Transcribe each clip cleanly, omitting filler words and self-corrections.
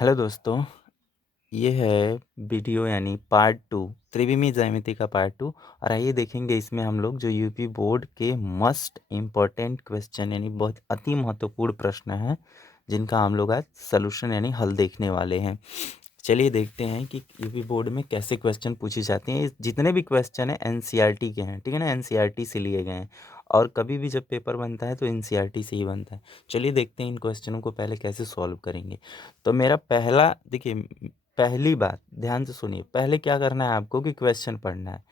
Hello दोस्तों, ये है वीडियो यानी पार्ट 2 त्रिविमी ज्यामिति का पार्ट 2। और आइए देखेंगे इसमें हम लोग जो यूपी बोर्ड के मस्ट इम्पॉर्टेंट क्वेश्चन यानी बहुत अति महत्वपूर्ण प्रश्न हैं जिनका हम लोग आज सलूशन यानी हल देखने वाले हैं। चलिए देखते हैं कि यूपी बोर्ड में कैसे क्वेश्चन पूछे जाते हैं। जितने भी क्वेश्चन हैं एनसीईआरटी के हैं, ठीक है ना, एनसीईआरटी से लिए गए हैं और कभी भी जब पेपर बनता है तो एनसीईआरटी से ही बनता है। चलिए देखते हैं इन क्वेश्चनों को पहले कैसे सॉल्व करेंगे। तो मेरा पहला देखिए, पहली बात ध्यान से सुनिए, पहले क्या करना है आपको कि क्वेश्चन पढ़ना है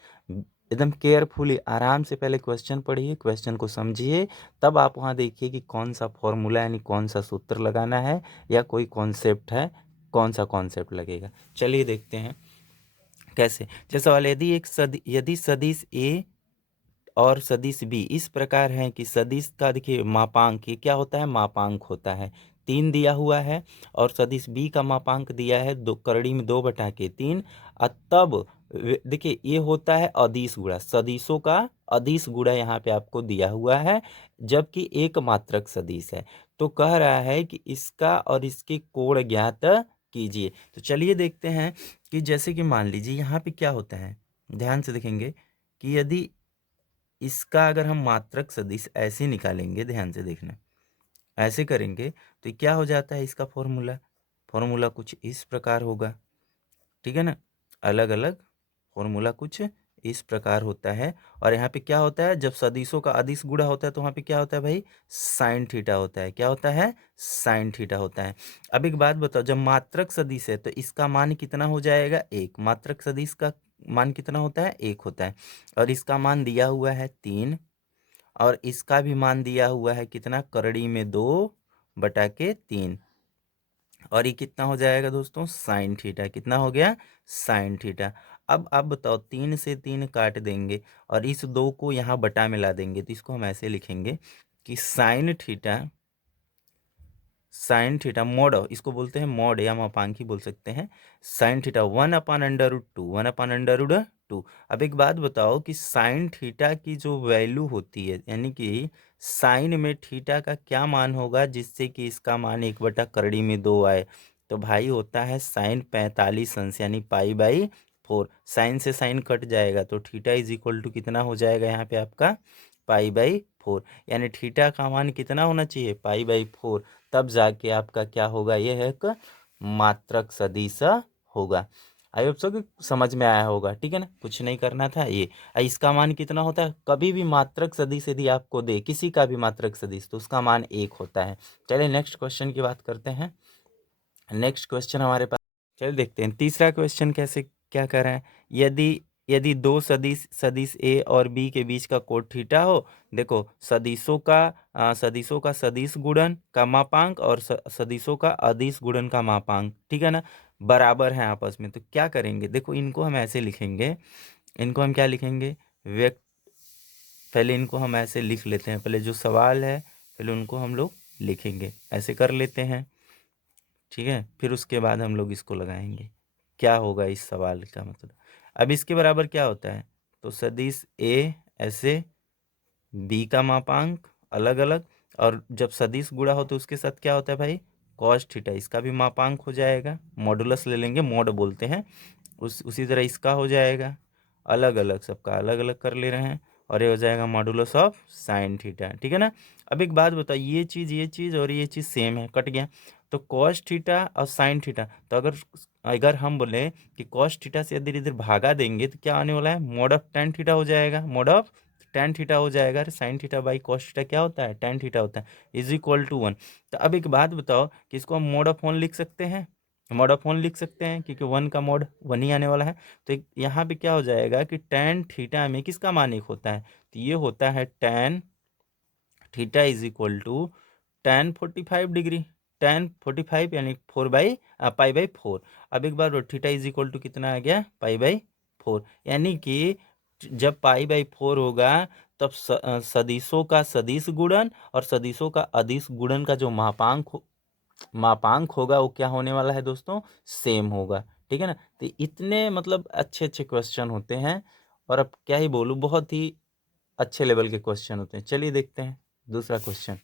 एकदम केयरफुली, आराम से पहले क्वेश्चन पढ़िए, क्वेश्चन को समझिए, तब आप वहाँ देखिए कि कौन सा फॉर्मूला यानी कौन सा सूत्र लगाना है या कोई कॉन्सेप्ट है, कौन सा कॉन्सेप्ट लगेगा। चलिए देखते हैं कैसे। जैसे सवाल, यदि सदिश ए और सदिश बी इस प्रकार है कि सदिश का देखिए मापांक, ये क्या होता है, मापांक होता है, 3 दिया हुआ है, और सदिश बी का मापांक दिया है दो, करड़ी में 2/3। और तब देखिए ये होता है अदिश गुणा, सदिशों का अदिश गुणा यहाँ पे आपको दिया हुआ है, जबकि एक मात्रक सदिश है। तो कह रहा है कि इसका और इसके कोण ज्ञात कीजिए। तो चलिए देखते हैं कि जैसे कि मान लीजिए यहाँ पे क्या होता है, ध्यान से देखेंगे कि यदि इसका अगर हम मात्रक सदिश ऐसे निकालेंगे, ध्यान से देखना, ऐसे करेंगे तो क्या हो जाता है इसका फॉर्मूला, फॉर्मूला कुछ इस प्रकार होगा, ठीक है ना, अलग अलग फॉर्मूला कुछ इस प्रकार होता है। और यहाँ पे क्या होता है, जब सदिशों का अदिश गुणा होता है तो वहाँ पे क्या होता है भाई, साइन थीटा होता है। क्या होता है, साइन थीटा होता है। अब एक बात बताओ, जब मात्रक सदिश है तो इसका मान कितना हो जाएगा, एक, मात्रक सदिश का मान कितना होता है, एक होता है, और इसका मान दिया हुआ है 3, और इसका भी मान दिया हुआ है कितना, करड़ी में 2/3, और ये कितना हो जाएगा दोस्तों, साइन थीटा। कितना हो गया, साइन थीटा। अब आप बताओ, 3 से 3 काट देंगे और इस 2 को यहाँ बटा में ला देंगे, तो इसको हम ऐसे लिखेंगे कि sine theta, sine theta mod, इसको बोलते हैं मॉड या मापांक ही बोल सकते हैं, साइन थीटा 1/√2, 1/√2। अब एक बात बताओ कि साइन थीटा की जो वैल्यू होती है, यानी कि साइन में थीटा का क्या मान होगा जिससे कि इसका मान 1/2 आए, तो भाई होता है साइन 45 अंश यानी पाई/4। साइन से साइन कट जाएगा तो थीटा इज इक्वल टू कितना हो जाएगा यहाँ पे आपका, पाई/4, यानी थीटा का मान कितना होना चाहिए, पाई/4, तब जाके आपका क्या होगा, यह एक मात्रक सदिश होगा। आई होप सो कि समझ में आया होगा, ठीक है ना, कुछ नहीं करना था। ये इसका मान कितना होता है, कभी भी मात्रक सदिश यदि आपको दे किसी का भी मात्रक सदिश तो उसका मान 1 होता है। चलिए नेक्स्ट क्वेश्चन की बात करते हैं। नेक्स्ट क्वेश्चन हमारे पास, चलिए देखते हैं तीसरा क्वेश्चन कैसे क्या कर रहा है। यदि यदि दो सदिश ए और बी के बीच का कोण थीटा हो, देखो सदिशों का सदिश गुणन का मापांक और सदिशों का अदिश गुणन का मापांक, ठीक है ना, बराबर है आपस में, तो क्या करेंगे, देखो इनको हम ऐसे लिखेंगे, इनको हम क्या लिखेंगे, व्यक्त पहले इनको हम ऐसे लिख लेते हैं, पहले जो सवाल है पहले उनको हम लोग लिखेंगे, ऐसे कर लेते हैं, ठीक है, फिर उसके बाद हम लोग इसको लगाएंगे, क्या होगा इस सवाल का मतलब। अब इसके बराबर क्या होता है, तो सदिश ए ऐसे, बी का मापांक अलग अलग, और जब सदिश गुणा हो तो उसके साथ क्या होता है भाई, कॉस थीटा, इसका भी मापांक हो जाएगा, मॉडुलस ले लेंगे, मॉड बोलते हैं, उसी तरह इसका हो जाएगा, अलग अलग सबका अलग अलग कर ले रहे हैं, और ये हो जाएगा मॉडुलस ऑफ साइन थीटा, ठीक है ना। अब एक बात बताओ, ये चीज़ और ये चीज़ सेम है, कट गया, तो कॉस थीटा और साइन थीटा, तो अगर अगर हम बोले कि कॉस थीटा से यदि इधर भागा देंगे तो क्या आने वाला है, मॉड ऑफ टेन थीटा हो जाएगा, मॉड ऑफ टेन थीटा हो जाएगा। अरे sine theta by cos theta क्या होता है, टेन थीटा होता है, इज इक्वल टू 1। तो अब एक बात बताओ कि इसको हम मॉड ऑफ 1 लिख सकते हैं, मॉड ऑफ 1 लिख सकते हैं क्योंकि 1 का मॉड 1 ही आने वाला है। तो यहाँ पे क्या हो जाएगा कि टेन थीटा में किसका मान 1 होता है, तो ये होता है tan theta is equal to tan 45 degree, tan 45 यानी 4/पाई/4। अब एक बार थीटा इज इक्वल टू कितना आ गया, पाई/4, यानी कि जब पाई/4 होगा तब सदिशों का सदिश गुणन और सदिशों का अदिश गुणन का जो मापांक होगा वो क्या होने वाला है दोस्तों, सेम होगा, ठीक है ना। तो इतने मतलब अच्छे अच्छे क्वेश्चन होते हैं, और अब क्या ही बोलूँ, बहुत ही अच्छे लेवल के क्वेश्चन होते हैं। चलिए देखते हैं दूसरा क्वेश्चन।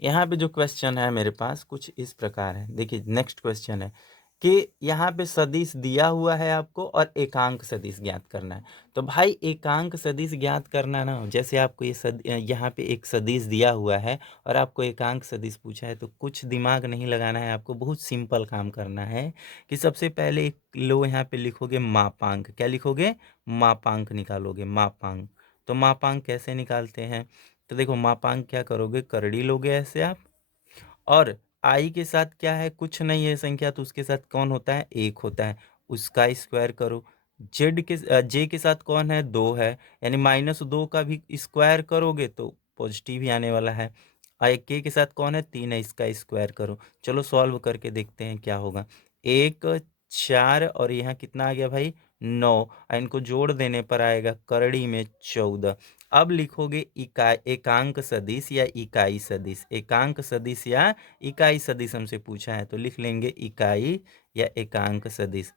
यहाँ पे जो क्वेश्चन है मेरे पास कुछ इस प्रकार है। देखिए नेक्स्ट क्वेश्चन है कि यहाँ पे सदिश दिया हुआ है आपको और एकांक सदिश ज्ञात करना है। तो भाई एकांक सदिश ज्ञात करना ना, जैसे आपको यहाँ पे एक सदिश दिया हुआ है और आपको एकांक सदिश पूछा है, तो कुछ दिमाग नहीं लगाना है आपको, बहुत सिंपल काम करना है कि सबसे पहले लो यहाँ पे लिखोगे मापांक। क्या लिखोगे? मापांक निकालोगे, मापांक। तो मापांक कैसे निकालते हैं? तो देखो मापांक क्या करोगे, करड़ी लोगे ऐसे आप, और आई के साथ क्या है, कुछ नहीं है संख्या, तो उसके साथ कौन होता है, एक होता है, उसका स्क्वायर करो। जे के साथ कौन है, दो है, यानी -2 का भी स्क्वायर करोगे तो पॉजिटिव ही आने वाला है। आई के साथ कौन है, 3 है, इसका स्क्वायर करो। चलो सॉल्व करके देखते हैं क्या होगा। 1 4 और यहाँ कितना आ गया भाई, 9, और इनको जोड़ देने पर आएगा करड़ी में 14। अब लिखोगे इकाई, एकांक सदिश या इकाई सदिश। एकांक सदिश या इकाई सदिश हमसे पूछा है, तो लिख लेंगे इकाई या एकांक सदिश।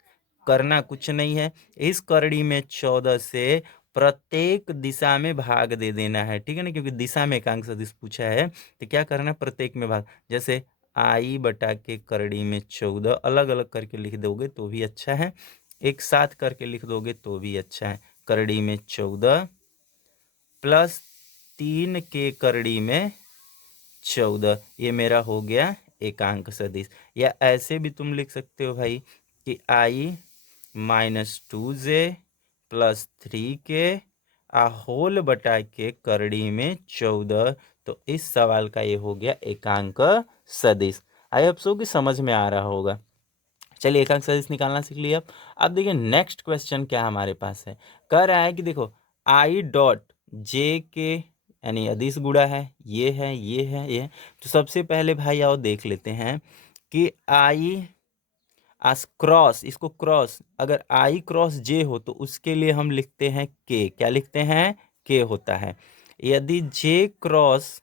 करना कुछ नहीं है, इस करड़ी में 14 से प्रत्येक दिशा में भाग दे देना है, ठीक है ना, क्योंकि दिशा में एकांक सदिश पूछा है, तो क्या करना है, प्रत्येक में भाग। जैसे आई बटा के करड़ी में 14, अलग अलग करके लिख दोगे तो भी अच्छा है, एक साथ करके लिख दोगे तो भी अच्छा है। करड़ी में 14 प्लस 3 के करड़ी में 14, ये मेरा हो गया एकांक सदिश। या ऐसे भी तुम लिख सकते हो भाई कि आई -2j प्लस 3k होल बटा के करड़ी में 14। तो इस सवाल का ये हो गया एकांक सदिश। आई होप सो कि समझ में आ रहा होगा। चलिए एकांक सदिश निकालना सीख लिया। अब देखिए नेक्स्ट क्वेश्चन क्या हमारे पास है, कह रहा है कि देखो आई डॉट जे के, यानी अदिश गुणा है, ये है, ये है, ये है। तो सबसे पहले भाई आओ देख लेते हैं कि आई आस क्रॉस, इसको क्रॉस, अगर आई क्रॉस जे हो तो उसके लिए हम लिखते हैं के। क्या लिखते हैं? के होता है। यदि जे क्रॉस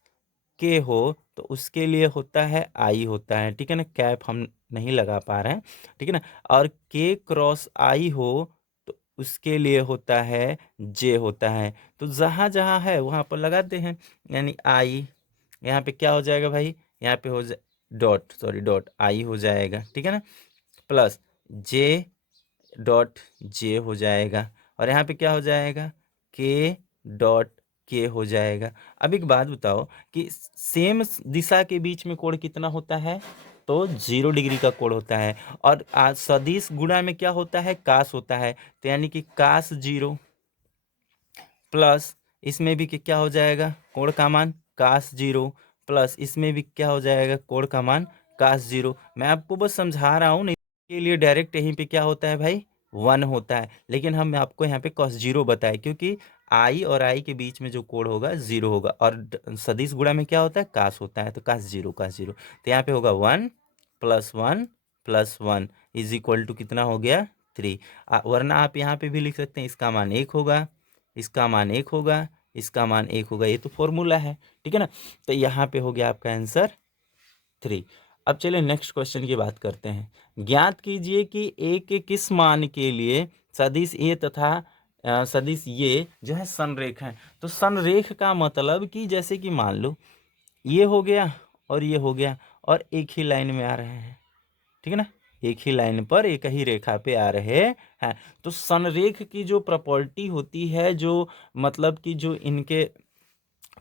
के हो तो उसके लिए होता है आई होता है, ठीक है ना, कैप हम नहीं लगा पा रहे हैं, ठीक है ना। और के क्रॉस आई हो तो उसके लिए होता है जे होता है। तो जहाँ जहाँ है वहाँ पर लगाते हैं, यानी आई, यहाँ पे क्या हो जाएगा भाई, यहाँ पे हो जाए डॉट, सॉरी डॉट आई हो जाएगा, ठीक है ना, प्लस जे डॉट जे हो जाएगा, और यहाँ पे क्या हो जाएगा, के डॉट के हो जाएगा। अब एक बात बताओ कि सेम दिशा के बीच में कोण कितना होता है, तो 0 डिग्री का कोण होता है। और सदिश गुणा में क्या होता है, कास होता है, तो यानी कि कास 0 प्लस इसमें भी क्या हो जाएगा, कोण का मान कास 0 प्लस इसमें भी क्या हो जाएगा, कोण का मान कास 0। मैं आपको बस समझा रहा हूँ, नहीं के लिए डायरेक्ट यहीं पे क्या होता है भाई, 1 होता है, लेकिन हम आपको यहाँ पे cos 0 बताए क्योंकि आई और आई के बीच में जो कोण होगा 0 होगा, और सदिश गुणा में क्या होता है, कास होता है, तो कास 0, कास 0, तो यहाँ पे होगा 1 + 1 इज इक्वल टू कितना हो गया, 3। वरना आप यहाँ पे भी लिख सकते हैं इसका मान 1 होगा, इसका मान 1 होगा, इसका मान 1 होगा, ये तो फॉर्मूला है, ठीक है ना। तो यहाँ पे हो गया आपका आंसर 3। अब चलिए नेक्स्ट क्वेश्चन की बात करते हैं। ज्ञात कीजिए कि ए के किस मान के लिए सदिश ए तथा सदिश ये जो है संरेख है। तो संरेख का मतलब कि जैसे कि मान लो ये हो गया और ये हो गया और एक ही लाइन में आ रहे हैं, ठीक है ना, एक ही लाइन पर एक ही रेखा पे आ रहे हैं। तो संरेख की जो प्रॉपर्टी होती है, जो मतलब कि जो इनके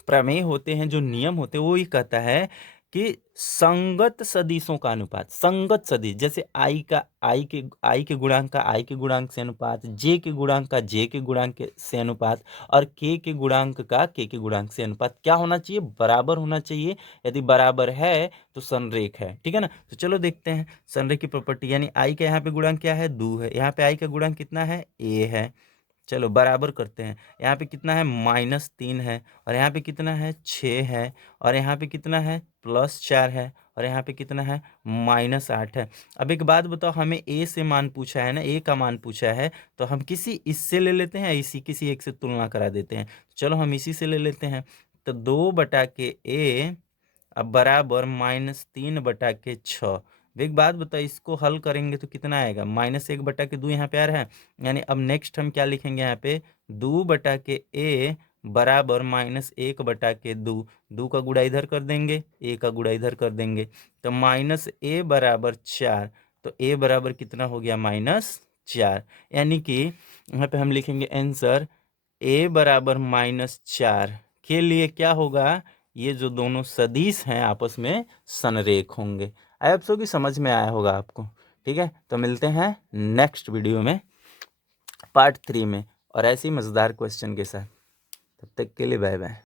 प्रमेय होते हैं, जो नियम होते हैं, वो ये कहता है कि संगत सदिशों का अनुपात, संगत सदिश जैसे आई के गुणांक का आई के गुणांक से अनुपात, जे के गुणांक का जे के गुणांक से अनुपात, और के गुणांक का के गुणांक से अनुपात क्या होना चाहिए, बराबर होना चाहिए। यदि बराबर है तो संरेख है, ठीक है ना। तो चलो देखते हैं संरेख की प्रॉपर्टी, यानी आई का यहाँ पे गुणांक क्या है, 2 है, यहाँ पे आई का गुणांक कितना है, ए है। चलो बराबर करते हैं, यहाँ पे कितना है, -3 है, और यहाँ पे कितना है, 6 है, और यहाँ पे कितना है, +4 है, और यहाँ पे कितना है, -8 है। अब एक बात बताओ, हमें ए से मान पूछा है ना, ए का मान पूछा है, तो हम किसी इससे ले लेते हैं, इसी किसी एक से तुलना करा देते हैं। चलो हम इसी से ले लेते हैं, तो 2 बटा के ए अब बराबर -3/6। एक बात बताओ, इसको हल करेंगे तो कितना आएगा, -1/2 यहाँ पे आ रहा है, यानी अब नेक्स्ट हम क्या लिखेंगे यहाँ पे, 2 बटा के ए बराबर -1/2। 2 का गुणा इधर कर देंगे, a का गुणा इधर कर देंगे, तो -a बराबर 4। तो a बराबर कितना हो गया? -4। यानी कि यहाँ पे हम लिखेंगे आंसर a बराबर -4 के लिए क्या होगा? ये जो दोनों सदिश हैं आपस में संरेख होंगे। आई होप सो कि समझ में आया होगा आपको। ठीक है, तो मिलते हैं नेक्स्ट वीडियो में पार्ट 3 में और ऐसे ही मज़ेदार क्वेश्चन के साथ। तब तक के लिए बाय बाय।